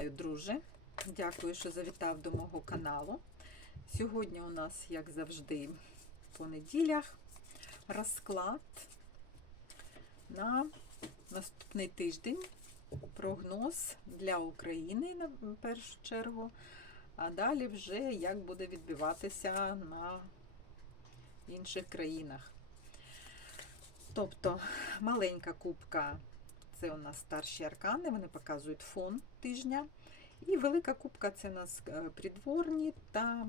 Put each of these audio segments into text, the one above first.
Вітаю, друже! Дякую, що завітав до мого каналу. Сьогодні у нас, як завжди, по неділях розклад на наступний тиждень. Прогноз для України на першу чергу, а далі вже як буде відбиватися на інших країнах. Тобто маленька кубка це у нас старші аркани, вони показують фон тижня. І велика кубка це у нас е, придворні та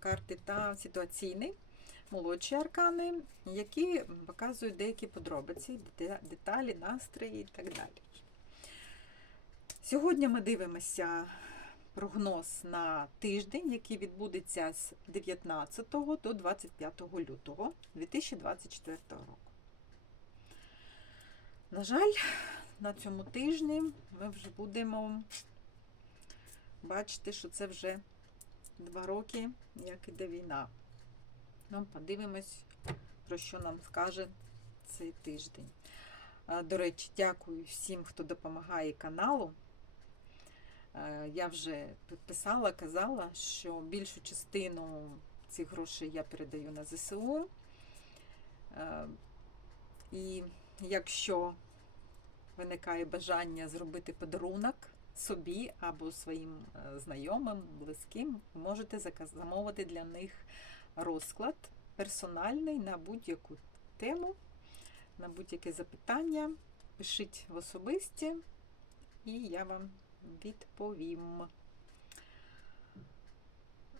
карти та ситуаційні молодші аркани, які показують деякі подробиці, деталі, настрої і так далі. Сьогодні ми дивимося прогноз на тиждень, який відбудеться з 19 до 25 лютого 2024 року. На жаль, на цьому тижні ми вже будемо бачити, що це вже два роки, як іде війна. Ну, подивимось, про що нам скаже цей тиждень. До речі, дякую всім, хто допомагає каналу. Я вже писала, казала, що більшу частину цих грошей я передаю на ЗСУ. І якщо виникає бажання зробити подарунок собі або своїм е, знайомим, близьким, можете замовити для них розклад персональний на будь-яку тему, на будь-яке запитання. Пишіть в особисті, і я вам відповім.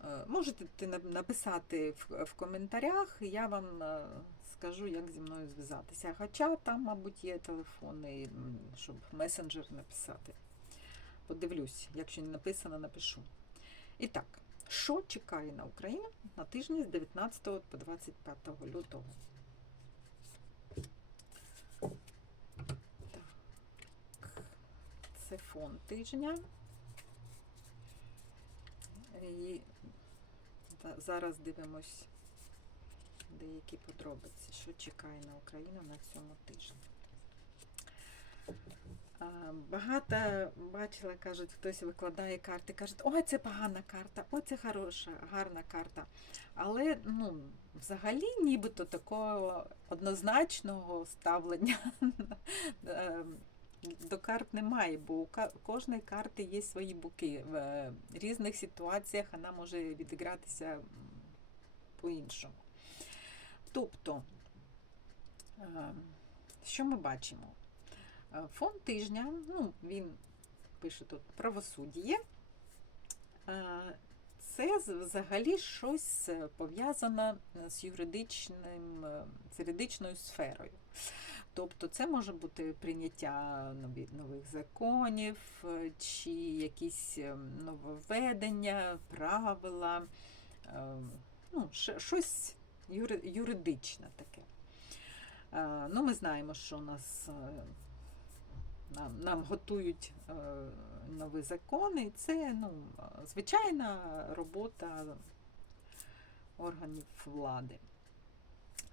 Е, Можете написати в, коментарях, я вам е, скажу, як зі мною зв'язатися. Хоча там, мабуть, є телефони, щоб месенджер написати. Подивлюсь, якщо не написано, напишу. І так, що чекає на Україну на тижні з 19 по 25 лютого? Так, це фон тижня. І зараз дивимось деякі подробиці, що чекає на Україну на цьому тижні. Багато бачила, кажуть, хтось викладає карти, кажуть, ой, це погана карта, ой, це хороша, гарна карта. Але ну, взагалі нібито такого однозначного ставлення е, до карт немає, бо у кожної карти є свої боки. В е, різних ситуаціях вона може відігратися по-іншому. Тобто, е, що ми бачимо? Е, Фон тижня, ну, він пише тут правосуддя. Е, Це взагалі щось е, пов'язане з юридичним, е, з юридичною сферою. Тобто це може бути прийняття нових законів, е, чи якісь е, нововведення, правила, е, ну, щось юридичне таке. Е, Ну, ми знаємо, що у нас е, нам, нам готують е, нові закони. Це ну, звичайна робота органів влади.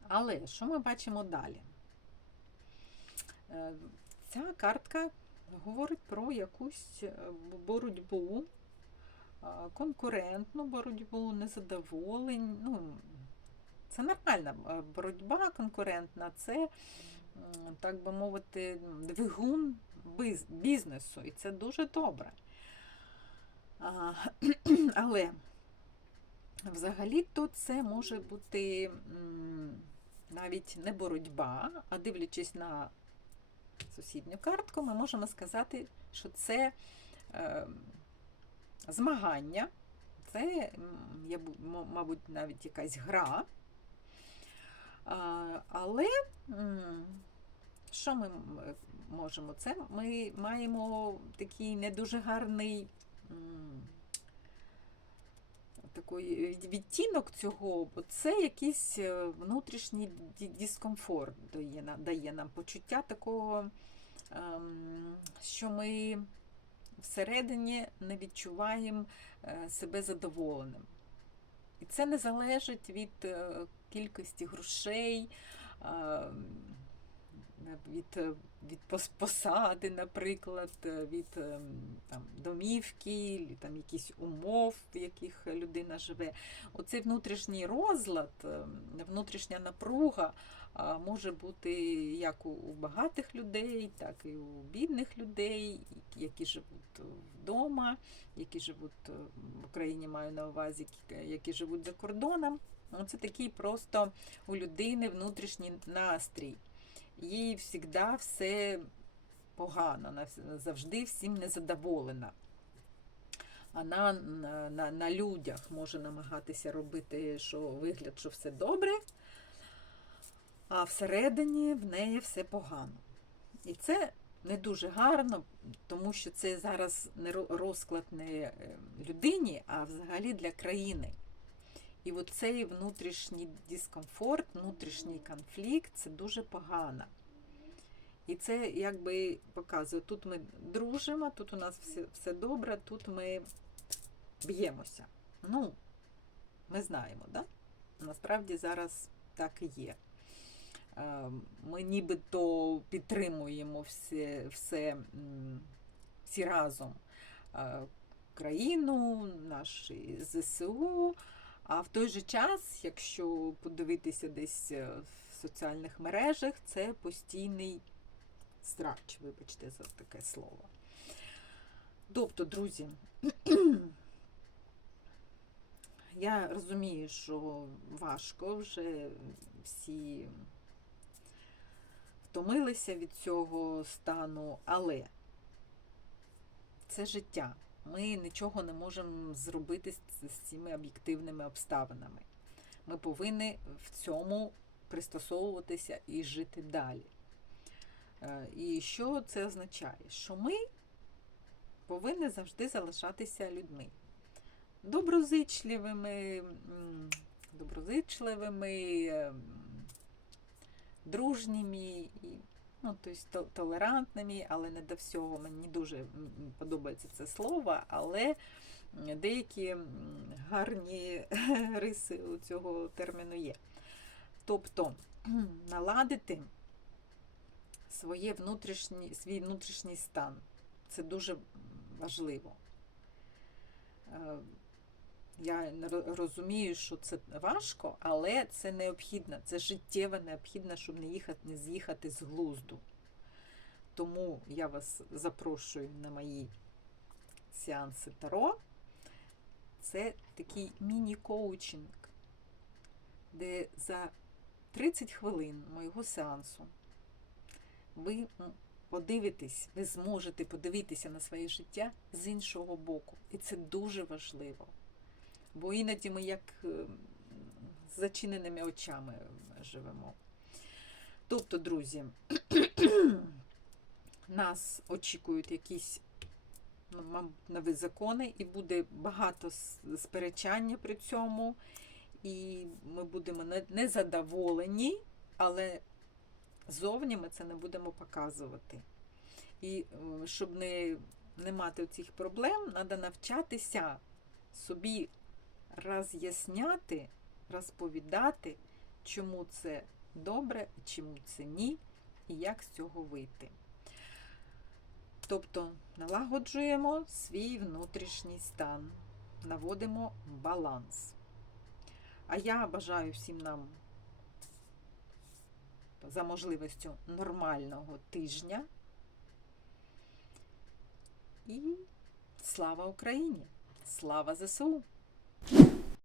Але що ми бачимо далі? Е, Ця картка говорить про якусь е, боротьбу, е, конкурентну боротьбу, незадоволень. Ну, це нормальна боротьба конкурентна, це, так би мовити, двигун бізнесу, і це дуже добре. А, Але взагалі-то це може бути навіть не боротьба, а дивлячись на сусідню картку, ми можемо сказати, що це е, змагання, це, я мабуть, навіть якась гра. А, але що ми можемо? Це ми маємо такий не дуже гарний такий відтінок цього, бо це якийсь е, внутрішній дискомфорт дає дає нам почуття такого, ем, що ми всередині не відчуваємо е, себе задоволеним. І це не залежить від е, кількості грошей, е, від, е, від посади, наприклад, е, від ем, там, домівки, там, якісь умов, в яких людина живе. Оцей внутрішній розлад, ем, внутрішня напруга може бути як у, багатих людей, так і у бідних людей, які живуть вдома, які живуть е, в Україні, маю на увазі, які- які живуть за кордоном. Ну, Це такий просто у людини внутрішній настрій. Їй завжди все погано, завжди всім незадоволена. Вона на, на, на людях може намагатися робити що вигляд, що все добре, а всередині в неї все погано. І це не дуже гарно, тому що це зараз не розклад не е, людині, а взагалі для країни. І от цей внутрішній дискомфорт, внутрішній конфлікт це дуже погано. І це якби показує, тут ми дружимо, тут у нас все, все добре, тут ми б'ємося. Ну, ми знаємо, да? Насправді зараз так і є. Е, Ми нібито підтримуємо все, все, всі разом е, країну, наші ЗСУ. А в той же час, якщо подивитися десь е, в соціальних мережах, це постійний срач, вибачте за таке слово. Тобто, друзі, я розумію, що важко вже всі втомилися від цього стану, але це життя. Ми нічого не можемо зробити з, цими об'єктивними обставинами. Ми повинні в цьому пристосовуватися і жити далі. Е, І що це означає? Що ми повинні завжди залишатися людьми. Доброзичливими, доброзичливими, ем, дружніми, ну, тобто то- толерантними, але не до всього. Мені дуже подобається це слово, але деякі гарні риси у цього терміну є. Тобто наладити своє внутрішній, свій внутрішній стан. Це дуже важливо. Я розумію, що це важко, але це необхідно, це життєво необхідно, щоб не їхати, не з'їхати з глузду. Тому я вас запрошую на мої сеанси Таро. Це такий міні-коучинг, де за 30 хвилин моєго сеансу ви подивитесь, ви зможете подивитися на своє життя з іншого боку. І це дуже важливо. Бо іноді ми як е, з зачиненими очами живемо. Тобто, друзі, нас очікують якісь ну, мабуть, нові закони, і буде багато сперечання при цьому, і ми будемо не- незадоволені, але зовні ми це не будемо показувати. І е, щоб не, не мати цих проблем, треба навчатися собі роз'ясняти, розповідати, чому це добре, чому це ні, і як з цього вийти. Тобто налагоджуємо свій внутрішній стан, наводимо баланс. А я бажаю всім нам за можливістю нормального тижня. І слава Україні! Слава ЗСУ!